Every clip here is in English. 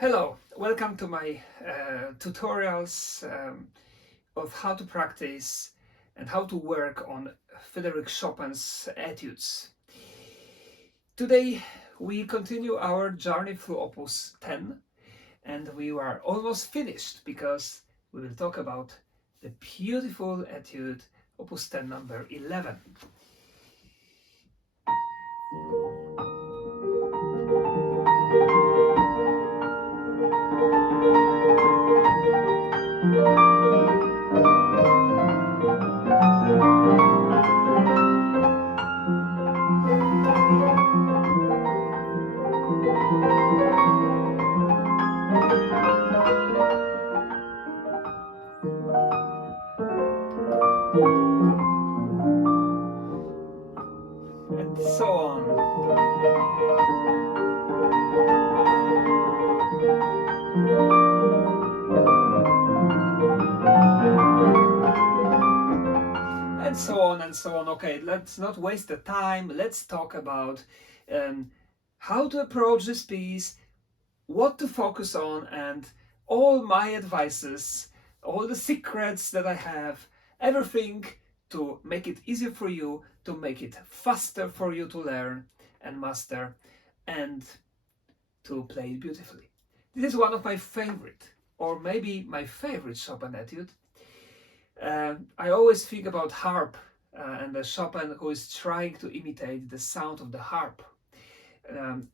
Hello, welcome to my tutorials of how to practice and how to work on Frédéric Chopin's Etudes. Today we continue our journey through Opus 10 and we are almost finished because we will talk about the beautiful Etude Opus 10 number 11. And so on. And so on and so on. Okay, let's not waste the time. Let's talk about how to approach this piece, what to focus on, and all my advices, all the secrets that I have, everything to make it easier for you, to make it faster for you to learn and master, and to play it beautifully. This is one of my favorite, or maybe my favorite Chopin etude. I always think about harp and the Chopin who is trying to imitate the sound of the harp.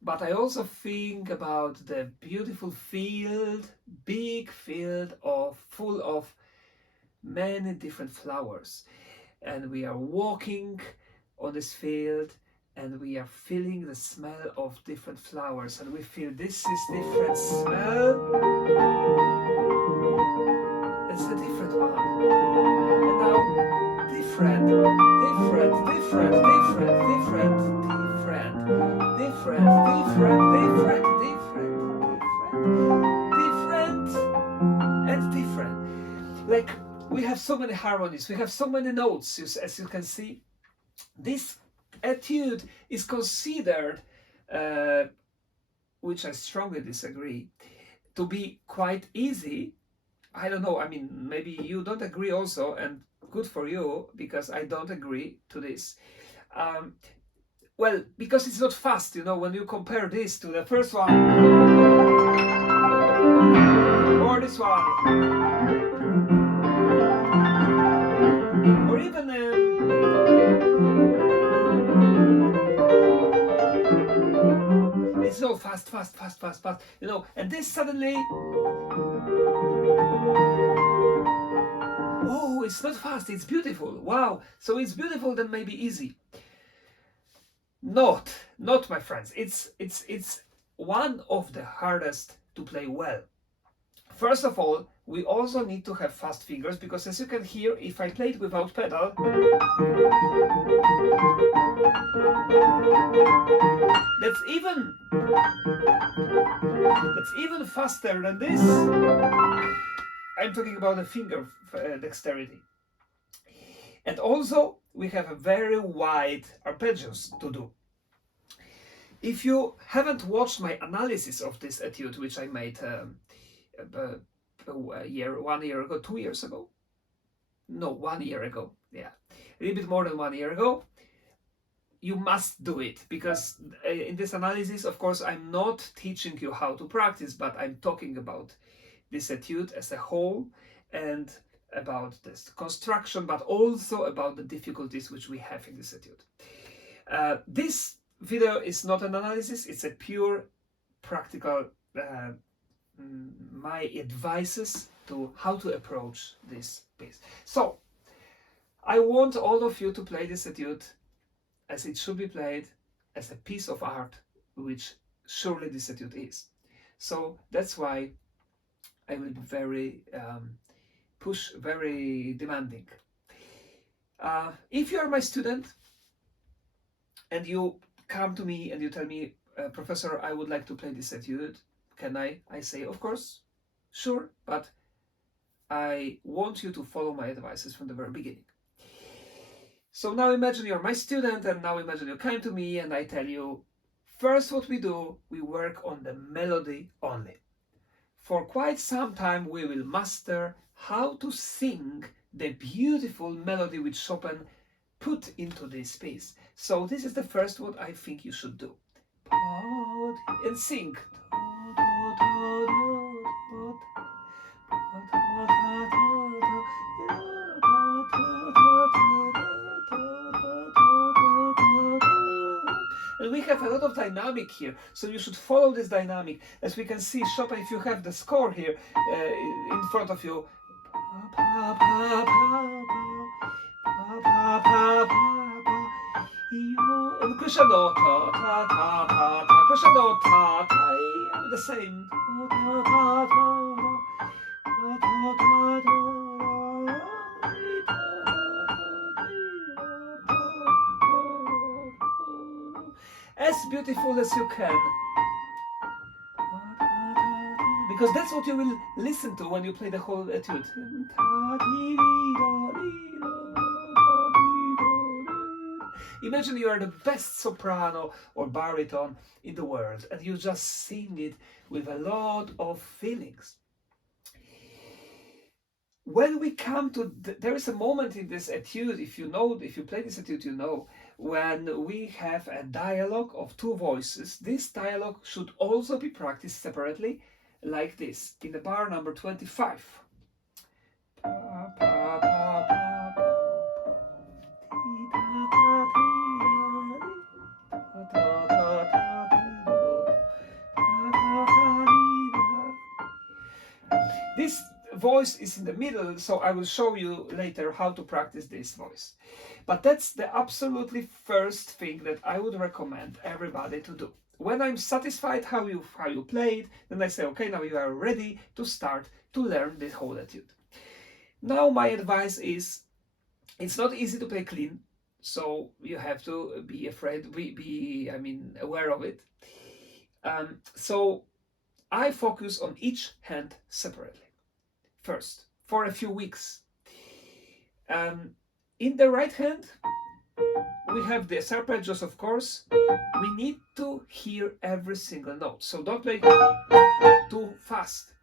But I also think about the beautiful field, big field full of many different flowers. And we are walking on this field and we are feeling the smell of different flowers. And we feel this is different smell. It's a different one. And now different, different, different, different, different, different, different, different, different, different, and different. Like we have so many harmonies, we have so many notes, as you can see. This etude is considered, which I strongly disagree, to be quite easy. I don't know, I mean, maybe you don't agree also, and good for you, because I don't agree to this. Well, because it's not fast, when you compare this to the first one, or this one, or even it's so fast, and this suddenly, oh, it's not fast, it's beautiful. Wow, so it's beautiful, then maybe easy. Not, my friends. It's one of the hardest to play well. First of all, we also need to have fast fingers, because as you can hear, if I play it without pedal, that's even faster than this. I'm talking about the finger dexterity. And also, we have a very wide arpeggios to do. If you haven't watched my analysis of this etude, which I made 1 year ago, 2 years ago, no, 1 year ago, yeah, a little bit more than 1 year ago, you must do it, because in this analysis, of course, I'm not teaching you how to practice, but I'm talking about this etude as a whole and about this construction, but also about the difficulties which we have in this etude. This video is not an analysis, it's a pure practical, my advices to how to approach this piece. So, I want all of you to play this etude as it should be played, as a piece of art, which surely this etude is. So that's why I will be very very demanding. If you are my student and you come to me and you tell me, Professor, I would like to play this etude, can I? I say, of course, sure, but I want you to follow my advices from the very beginning. So now imagine you're my student, and now imagine you came to me and I tell you, first what we do, we work on the melody only. for quite some time we will master how to sing the beautiful melody which Chopin put into this piece. So this is the first what I think you should do. And sing. And we have a lot of dynamic here, so you should follow this dynamic. As we can see, Chopin, if you have the score here in front of you, and crescendo, crescendo, the same. As beautiful as you can, because that's what you will listen to when you play the whole etude. Imagine you are the best soprano or baritone in the world and you just sing it with a lot of feelings. When we come to, there is a moment in this etude, if you play this etude, you know, when we have a dialogue of two voices. This dialogue should also be practiced separately, like this, in the bar number 25. This voice is in the middle, so I will show you later how to practice this voice. But that's the absolutely first thing that I would recommend everybody to do. When I'm satisfied how you played, then I say, okay, now you are ready to start to learn this whole etude. Now my advice is, it's not easy to play clean, so you have to be aware of it. So I focus on each hand separately. First, for a few weeks. In the right hand, we have the arpeggios, of course. We need to hear every single note, so don't play too fast.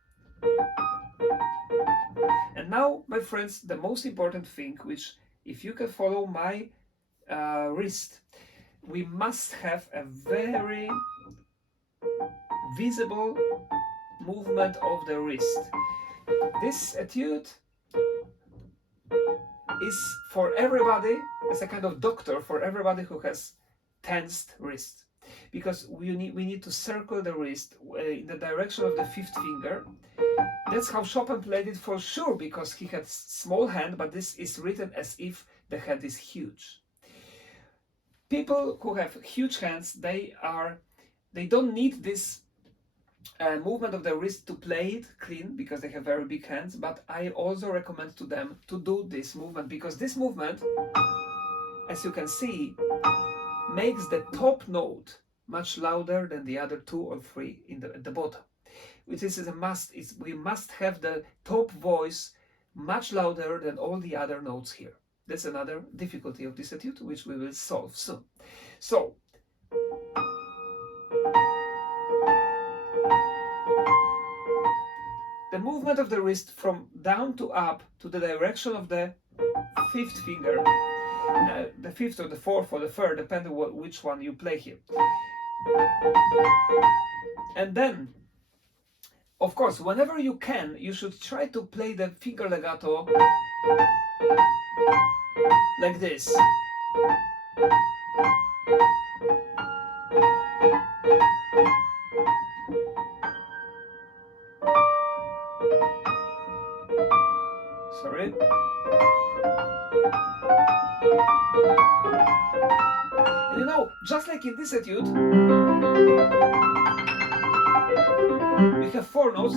And now, my friends, the most important thing, which if you can follow my wrist, we must have a very visible movement of the wrist. This etude is for everybody, as a kind of doctor for everybody who has tensed wrist, because we need to circle the wrist in the direction of the fifth finger. That's how Chopin played it for sure, because he had small hand, but this is written as if the hand is huge. People who have huge hands, they don't need this movement of the wrist to play it clean, because they have very big hands, but I also recommend to them to do this movement, because this movement, as you can see, makes the top note much louder than the other two or three at the bottom, which is a must. We must have the top voice much louder than all the other notes here. That's another difficulty of this etude, which we will solve soon. So the movement of the wrist from down to up to the direction of the fifth finger, the fifth or the fourth or the third, depending on which one you play here. And then, of course, whenever you can, you should try to play the finger legato like this. Sorry. And you know, just like in this etude, we have four notes.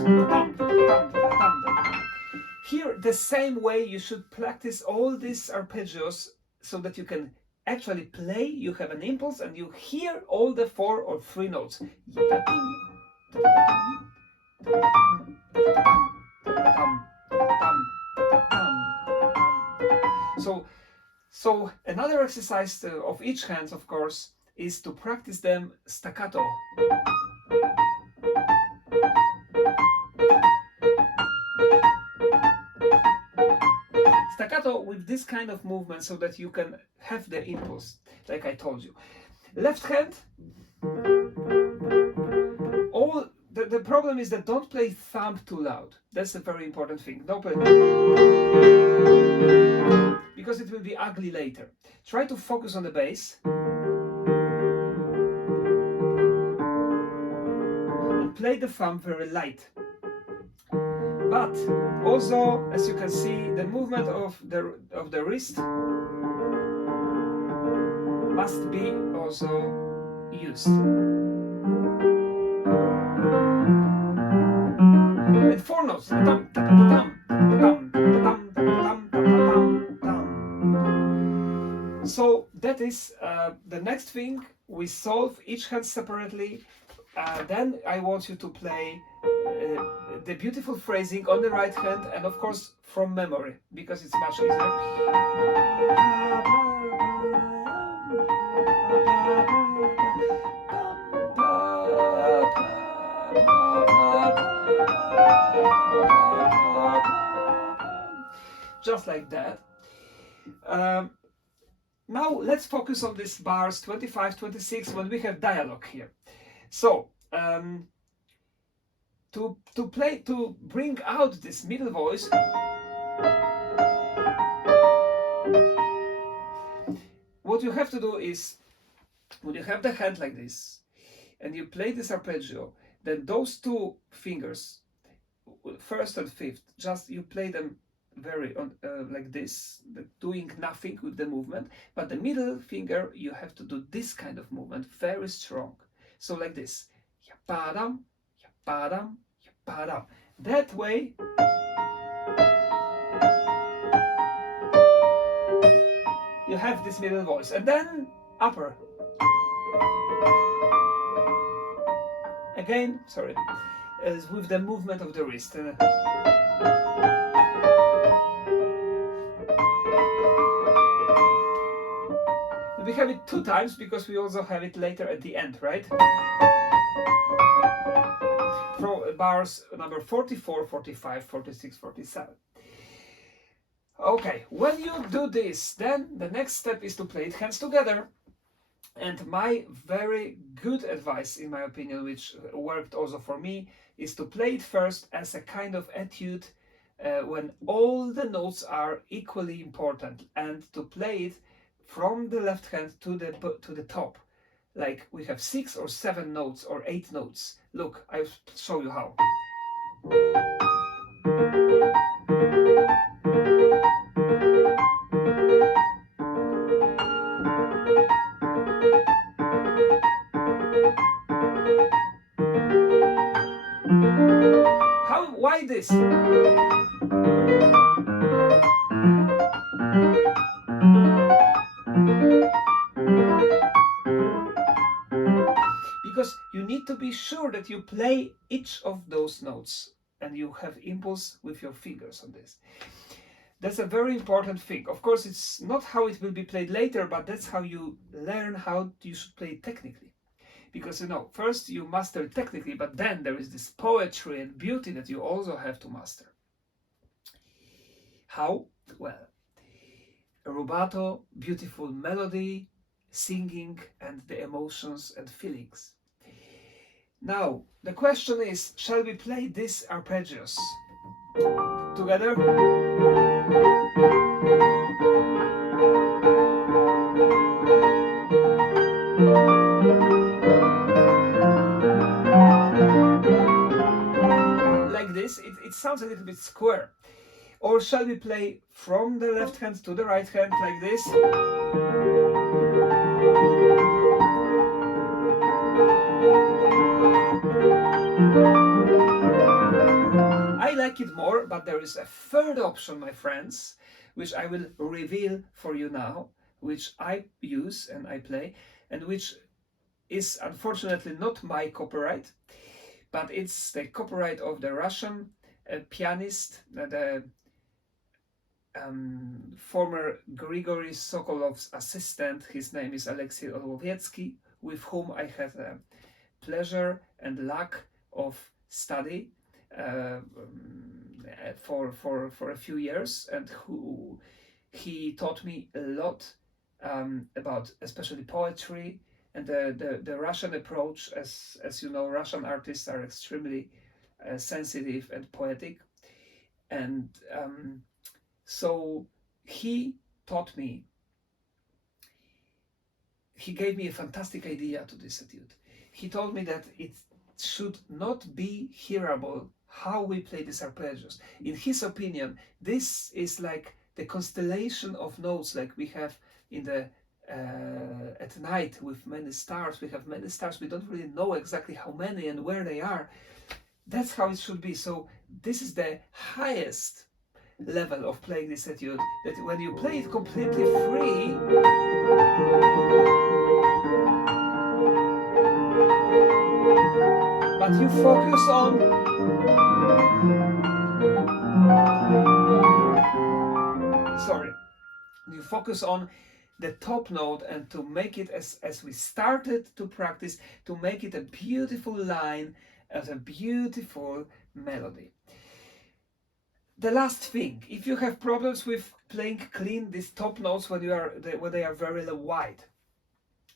Here, the same way, you should practice all these arpeggios so that you can actually play, you have an impulse, and you hear all the four or three notes. So another exercise of each hand, of course, is to practice them staccato. rubato with this kind of movement so that you can have the impulse, like I told you. Left hand, the problem is that don't play thumb too loud. That's a very important thing. Don't play, because it will be ugly later. Try to focus on the bass. And play the thumb very light. But also, as you can see, the movement of the wrist must be also used. And 4 notes. So that is the next thing. We solve each hand separately. Then I want you to play the beautiful phrasing on the right hand, and of course from memory, because it's much easier. Just like that. Now let's focus on these bars 25, 26 when we have dialogue here. So to bring out this middle voice, what you have to do is, when you have the hand like this and you play this arpeggio, then those two fingers, first and fifth, just you play them very like this, doing nothing with the movement, but the middle finger you have to do this kind of movement very strong. So like this, ya-ba-dam, ya-ba-dam, ya-ba-dam. That way you have this middle voice, and then upper. Again, sorry, with the movement of the wrist. We have it 2 times because we also have it later at the end, right? From bars number 44, 45, 46, 47. Okay, when you do this, then the next step is to play it hands together. And my very good advice, in my opinion, which worked also for me, is to play it first as a kind of etude when all the notes are equally important, and to play it from the left hand to the top. Like we have 6 or 7 notes or 8 notes. Look, I'll show you how. Why this? Because you need to be sure that you play each of those notes and you have impulse with your fingers on this. That's a very important thing. Of course, it's not how it will be played later, but that's how you learn how you should play technically. Because, you know, first you master technically, but then there is this poetry and beauty that you also have to master. How? Well, a rubato, beautiful melody, singing, and the emotions and feelings. Now, the question is, shall we play these arpeggios together? Like this, it sounds a little bit square. Or shall we play from the left hand to the right hand like this? I like it more, but there is a third option, my friends, which I will reveal for you now, which I use and I play, and which is unfortunately not my copyright, but it's the copyright of the Russian pianist, the former Grigory Sokolov's assistant. His name is Alexei Orlovetsky, with whom I had the pleasure and luck of study for a few years, and who He taught me a lot about especially poetry and the Russian approach. As you know, Russian artists are extremely sensitive and poetic, and so he taught me. He gave me a fantastic idea to this etude. He told me that it should not be hearable how we play these arpeggios. In his opinion, this is like the constellation of notes like we have in the at night with many stars. We have many stars. We don't really know exactly how many and where they are. That's how it should be. So this is the highest level of playing this etude, that when you play it completely free, but you focus on you focus on the top note, and to make it as we started to practice, to make it a beautiful line as a beautiful melody. The last thing, if you have problems with playing clean these top notes when they are very wide,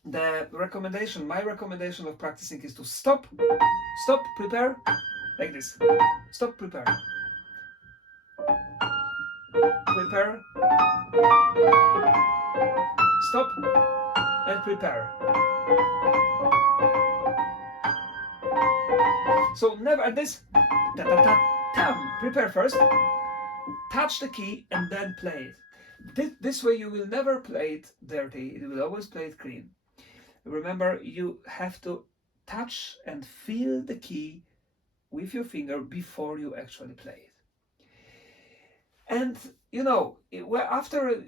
my recommendation of practicing is to stop, prepare, like this. Stop, prepare, stop, and prepare. So never at this, prepare first, touch the key, and then play it. This way you will never play it dirty, you will always play it clean. Remember, you have to touch and feel the key with your finger before you actually play it. And you know, after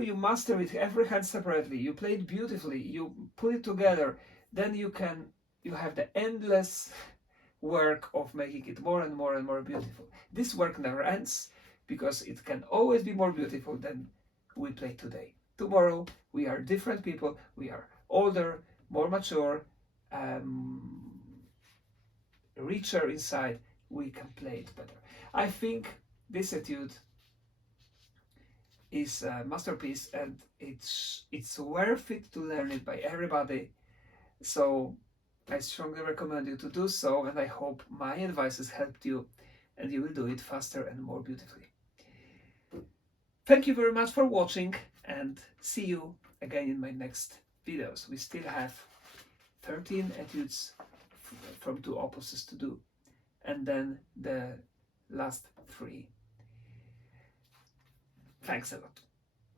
you master it, every hand separately, you play it beautifully, you put it together, then you have the endless work of making it more and more and more beautiful. This work never ends, because it can always be more beautiful than we play today. Tomorrow we are different people, we are older, more mature, richer inside, we can play it better. I think this etude is a masterpiece, and it's worth it to learn it by everybody. So I strongly recommend you to do so, and I hope my advices helped you and you will do it faster and more beautifully. Thank you very much for watching, and see you again in my next videos. We still have 13 etudes from 2 opuses to do, and then the last 3. Thanks a lot.